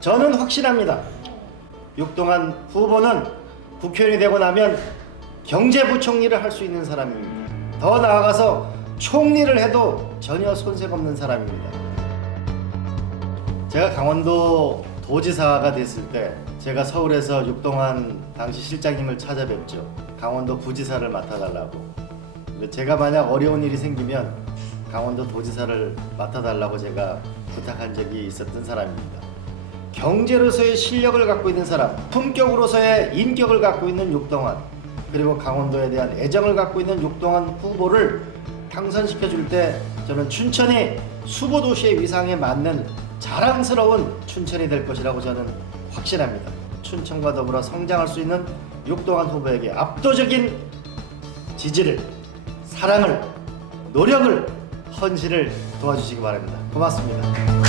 저는 확신합니다. 육동한 후보는 국회의원이 되고 나면 경제부총리를 할 수 있는 사람입니다. 더 나아가서 총리를 해도 전혀 손색 없는 사람입니다. 제가 강원도 도지사가 됐을 때 제가 서울에서 육동한 당시 실장님을 찾아뵙죠. 강원도 부지사를 맡아달라고. 제가 만약 어려운 일이 생기면 강원도 도지사를 맡아달라고 제가 부탁한 적이 있었던 사람입니다. 경제로서의 실력을 갖고 있는 사람, 품격으로서의 인격을 갖고 있는 육동환, 그리고 강원도에 대한 애정을 갖고 있는 육동환 후보를 당선시켜 줄 때 저는 춘천이 수보 도시의 위상에 맞는 자랑스러운 춘천이 될 것이라고 저는 확신합니다. 춘천과 더불어 성장할 수 있는 육동환 후보에게 압도적인 지지를, 사랑을, 노력을, 헌신을 도와주시기 바랍니다. 고맙습니다.